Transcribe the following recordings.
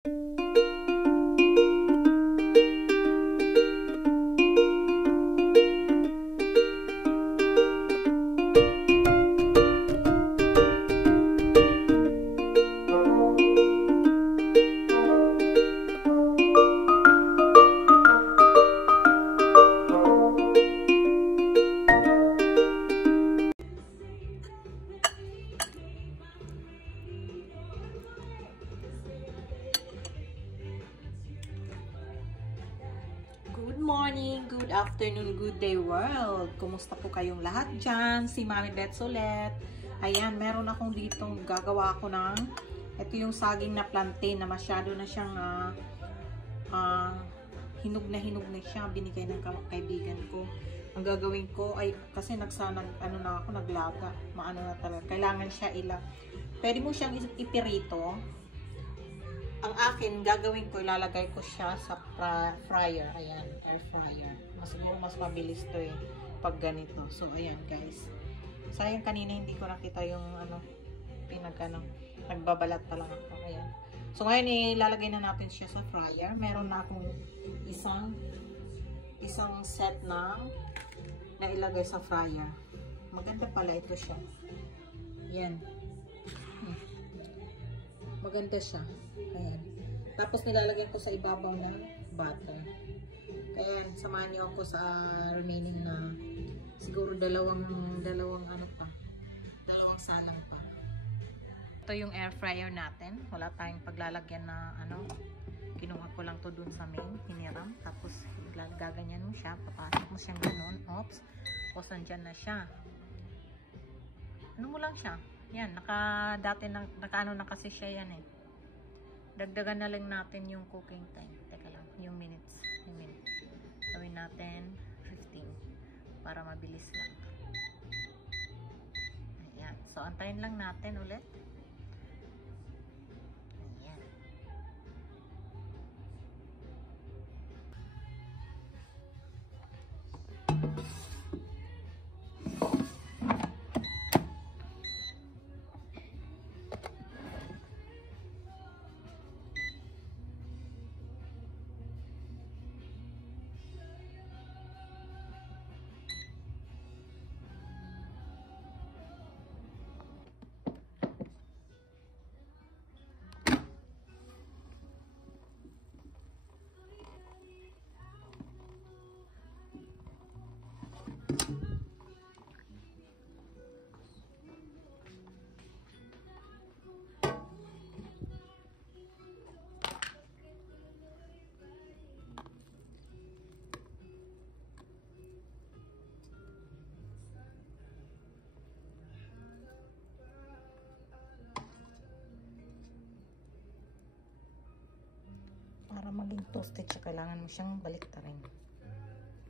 Good morning, good afternoon, good day world. Kumusta po kayong lahat dyan? Si Mami Bets ulit. Ayan, meron akong dito gagawa ko ng ito yung saging na plantain na masyado na siyang hinog na siya. Binigay ng kaibigan ko. Ang gagawin ko ay kasi naglaga. Maano na talaga. Kailangan siya pwede mo siyang ipirito. Ang akin, gagawin ko, ilalagay ko siya sa fryer. Ayan, air fryer. Mas mabilis to pag ganito. So, ayan guys. Sayang kanina hindi ko nakita yung nagbabalat pa lang ako. Ayan. So, ngayon ilalagay na natin siya sa fryer. Meron na akong isang set na ilagay sa fryer. Maganda pala ito siya. Ayan. Maganda siya. Ayan. Tapos nilalagyan ko sa ibabaw ng butter. Kaya samahan niyo ako sa remaining na siguro dalawang salang pa. Ito yung air fryer natin. Wala tayong paglalagyan na kinuha ko lang to dun sa main, hiniram. Tapos gaganyan mo siya, papasok mo siyang ganun. Oops. Tapos nandyan na siya. Ano mo lang siya? Yan, dati nakaano na kasi siya yan eh. Dagdagan na lang natin yung cooking time. Teka lang, yung minutes. Gawin natin 15 para mabilis lang. Ayan. So, antayin lang natin ulit. Ayan. Para maging toasted siya, kailangan mo siyang baliktarin.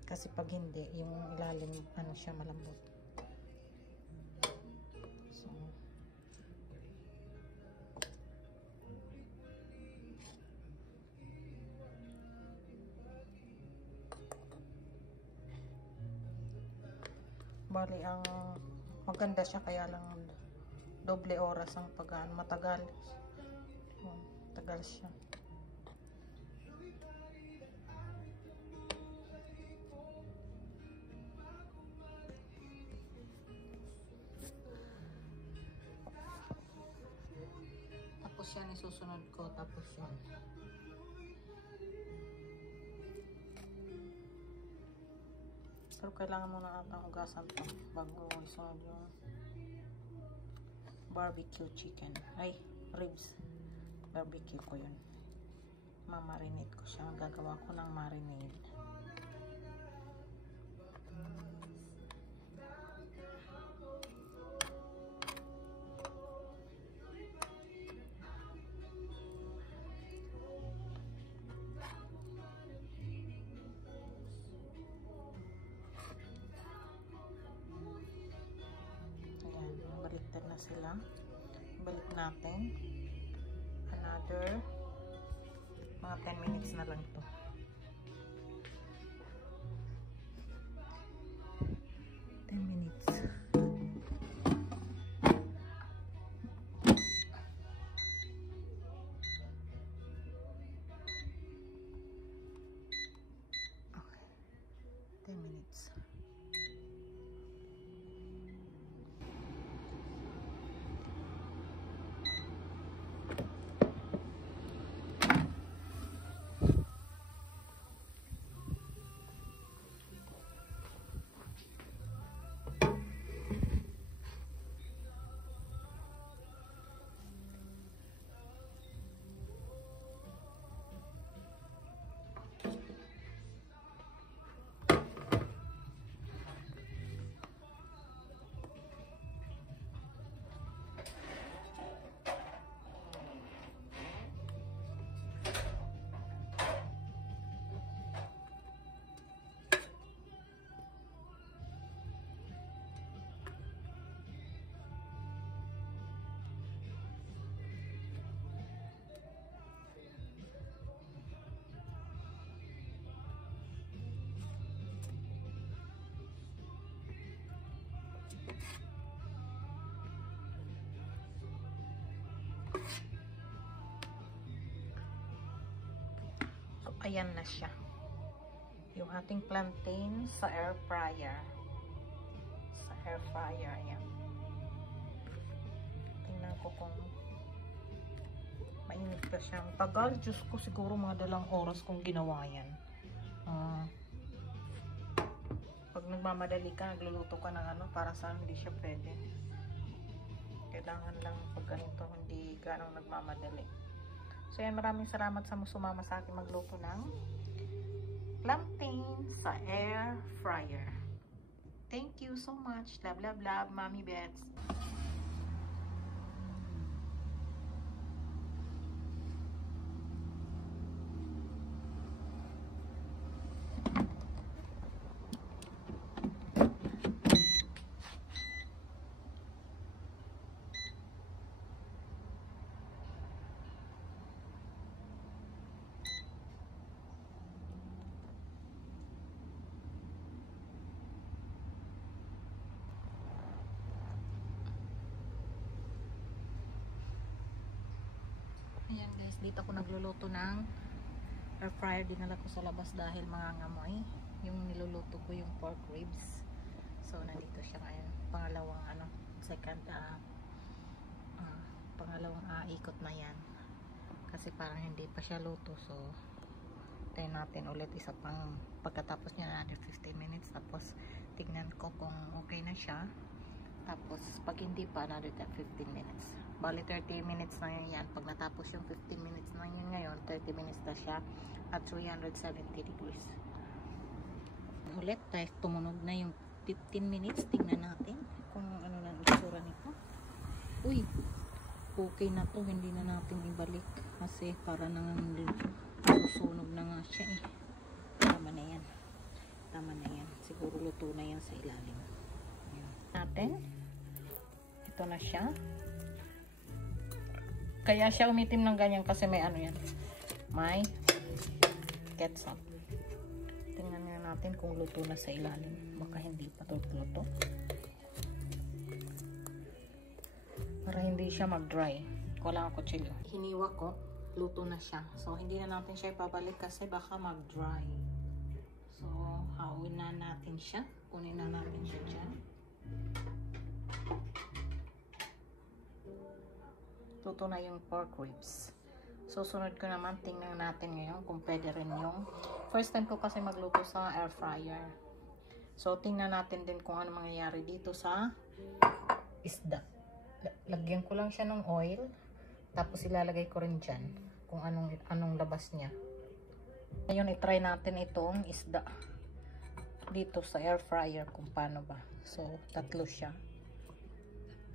Kasi pag hindi, yung ilalim, siya malambot. So, bali, ang maganda siya, kaya lang doble oras ang matagal. Tagal siya. Tapos yan isusunod ko, tapos yan. Pero kailangan mo na atang ugasan ito bago isunod yung barbecue chicken. Ay, ribs. Barbecue ko yun. Mamarinate ko siya. Gagawa ko ng marinade. Baliktad na sila. Balik natin. Another mga 10 minutes na lang to. ayan na siya. Yung ating plantain sa air fryer. Sa air fryer, ayan. Tingnan ko kung mainit pa siya. Tagal, Diyos ko, siguro mga 2 oras kung ginawa yan. Pag nagmamadali ka, nagluluto ka ng ano, para sa hindi siya pwede. Kailangan lang pag ganito, hindi ganong nagmamadali. So yan, maraming salamat sa sumama sa akin magluto ng plantain sa air fryer. Thank you so much. Love, love, love, Mommy Bets. Ayan guys, dito ako nagluluto ng air fryer. Dinala ko sa labas dahil mangangamoy. Yung niluluto ko yung pork ribs. So nandito siya ngayon. Pangalawang pangalawang ikot na yan. Kasi parang hindi pa siya luto. So tayo natin ulit isa pang pagkatapos niya na 15 minutes. Tapos tignan ko kung okay na siya. Tapos pag hindi pa, another 15 minutes. Bali 30 minutes na yan. Pag natapos yung 15 minutes na yun ngayon, 30 minutes na siya at 370 degrees. Ulit, tayo tumunog na yung 15 minutes. Tingnan natin kung ano na ang itsura nito. Uy, okay na to. Hindi na natin ibalik kasi para nang susunog na nga siya eh. Tama na yan. Tama na yan. Siguro luto na yan sa ilalim. Natin. Ito na siya. Kaya siya umitim ng ganyan kasi may ano yan. May ketchup. Tingnan nga natin kung luto na sa ilalim. Baka hindi pa luto. Para hindi siya mag-dry. Wala akong kutsilyo. Hiniwa ko. Luto na siya. So hindi na natin siya ipabalik kasi baka mag-dry. So hawin na natin siya. Kunin na natin siya dyan. Luto na yung pork ribs. Susunod ko naman, tingnan natin ngayon kung pwede rin yung first time ko kasi magluto sa air fryer. So tingnan natin din kung ano mangyayari dito sa isda. Lagyan ko lang siya ng oil, tapos ilalagay ko rin dyan kung anong labas niya. Ngayon i-try natin itong isda dito sa air fryer kung paano ba. So 3 siya.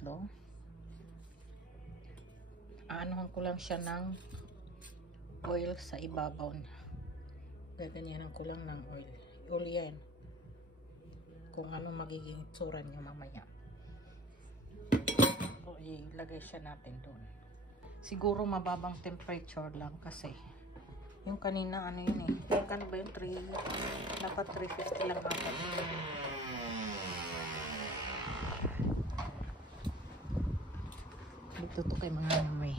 3. Aanohan ko lang siya ng oil sa ibabaw na. Gaganyanan ko lang ng oil. Oil yan. Kung ano magiging itsura niya mamaya. So ilagay siya natin doon. Siguro mababang temperature lang kasi yung kanina ano yun eh. Kaya kano ba yung 3? Dapat 350 lang ako. Dito to kay mga namoy.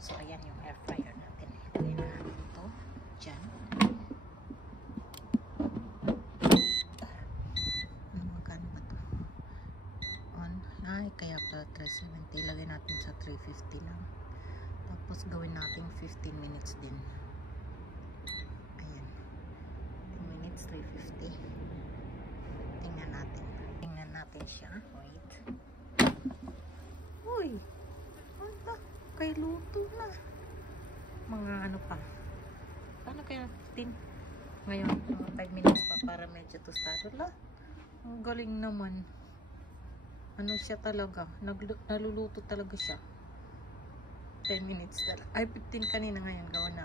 So ayan yung air fryer natin. Ilagay na natin ito dyan. Magkano ba to? Ay kaya pala 370. Ilagay natin sa 350 lang. Tapos gawin natin 15 minutes din. Ayan. 10 minutes, 350. Tingnan natin. Tingnan natin siya. Wait. Uy! Wala. Kay luto na. Mga ano pa. Paano kaya 15? Ngayon, mga 5 minutes pa para medyo tostado. La. Ang galing naman. Ano siya talaga. Naluluto talaga siya. 10 minutes talaga. Ay, 15 kanina ngayon. Gawa na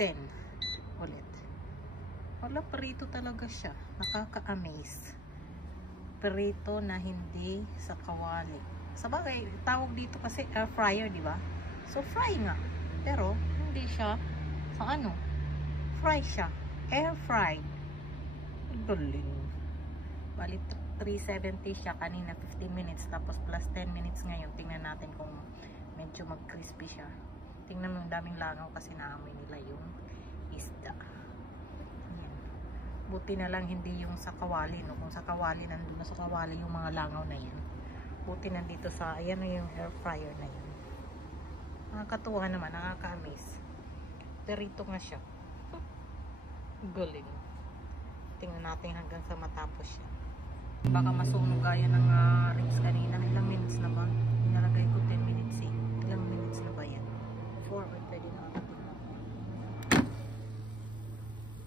10. Ulit. Wala, perito talaga siya. Nakaka-amaze. Perito na hindi sa kawali. Sabagay, tawag dito kasi air fryer, di ba? So, fry nga. Pero, hindi siya sa ano. Fry siya. Air fried. Galing. Bali, 370 siya kanina, 15 minutes. Tapos, plus 10 minutes ngayon. Tingnan natin kung medyo mag-crispy siya. Tingnan mo yung daming langaw kasi naamoy nila yung isda. Ayan. Buti na lang hindi yung sa kawali, no? Kung sa kawali, nandun na sa kawali yung mga langaw na yan. Buti nandito sa, ayan na yung air fryer na yan. Nakakatuwa naman, nakaka-amaze. Perito nga siya. Galing. Tingnan natin hanggang sa matapos siya. Baka masunog gaya ng rings kanina. Ilang minutes na ba? Inalagay ko 10 minutes eh. Ilang minutes na ba yan? 4 or pwede na ako.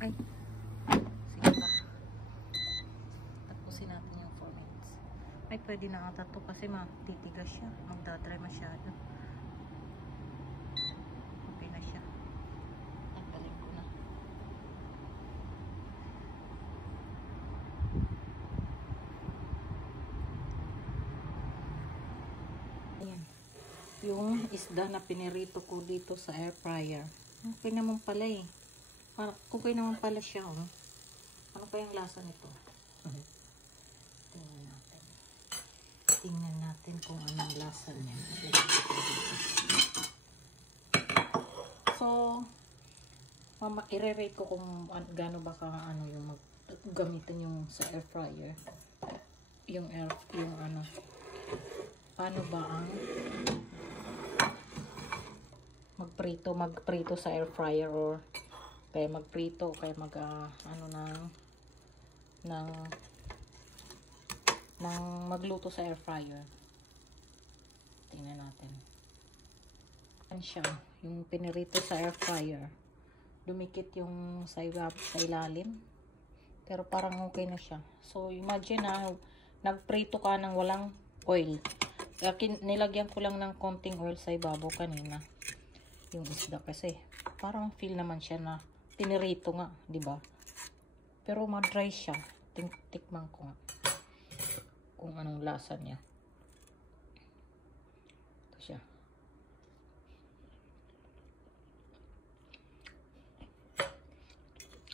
Ay. Sige pa. Tapusin natin yung 4 minutes. Ay, pwede na ata to kasi matitigas siya. Magdadry masyado. Okay na siya. Tanggalin ko na. Ayan. Yung isda na pinirito ko dito sa air fryer. Okay naman pala eh. Okay naman pala siya, oh. Ano pa yung lasa nito? Tingnan natin. Tingnan natin kung anong lasa niya. So, i-rate ko kung gaano ba ka yung gamitin yung sa air fryer. Yung paano ba ang magprito sa air fryer, or kaya magprito, kaya magluto sa air fryer. Tingnan natin. Yan siya, yung pinirito sa air fryer. Dumikit yung sa ilalim. Pero parang okay na siya. So, imagine na nagprito ka ng walang oil. Nilagyan ko lang ng konting oil sa ibabaw kanina. Yung isda kasi parang feel naman siya na pinirito nga, di ba? Pero ma-dry siya. Tikman ko nga kung anong lasa niya. Ito siya.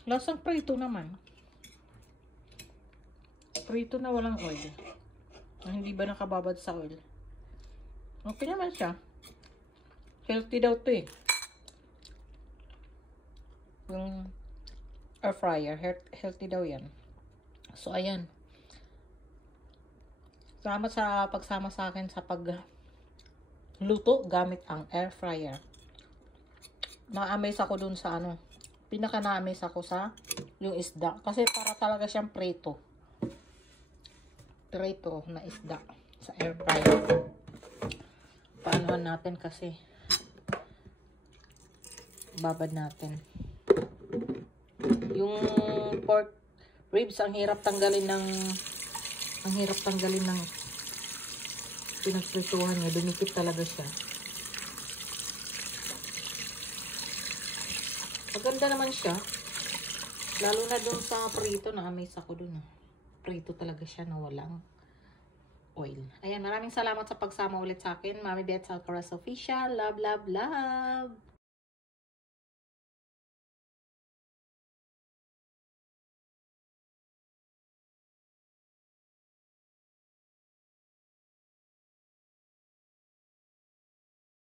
Lasang prito naman. Prito na walang oil. Hindi ba nakababad sa oil? Okay naman siya. Healthy daw to eh. Yung air fryer, healthy daw yan. So, ayan. Salamat sa pagsama sa akin sa pagluto gamit ang air fryer. Na-amaze ako dun sa pinaka na-amaze ako sa yung isda. Kasi para talaga siyang prito. Prito na isda sa air fryer. Paanohan natin kasi babad natin. Yung pork ribs, ang hirap tanggalin ng pinagprituhan niya. Dumikit talaga siya. Maganda naman siya. Lalo na dun sa prito, na-amaze ako dun. Prito talaga siya na walang oil. Ayan, maraming salamat sa pagsama ulit sa akin. Mami Beth Salcaraz Official. Love, love, love!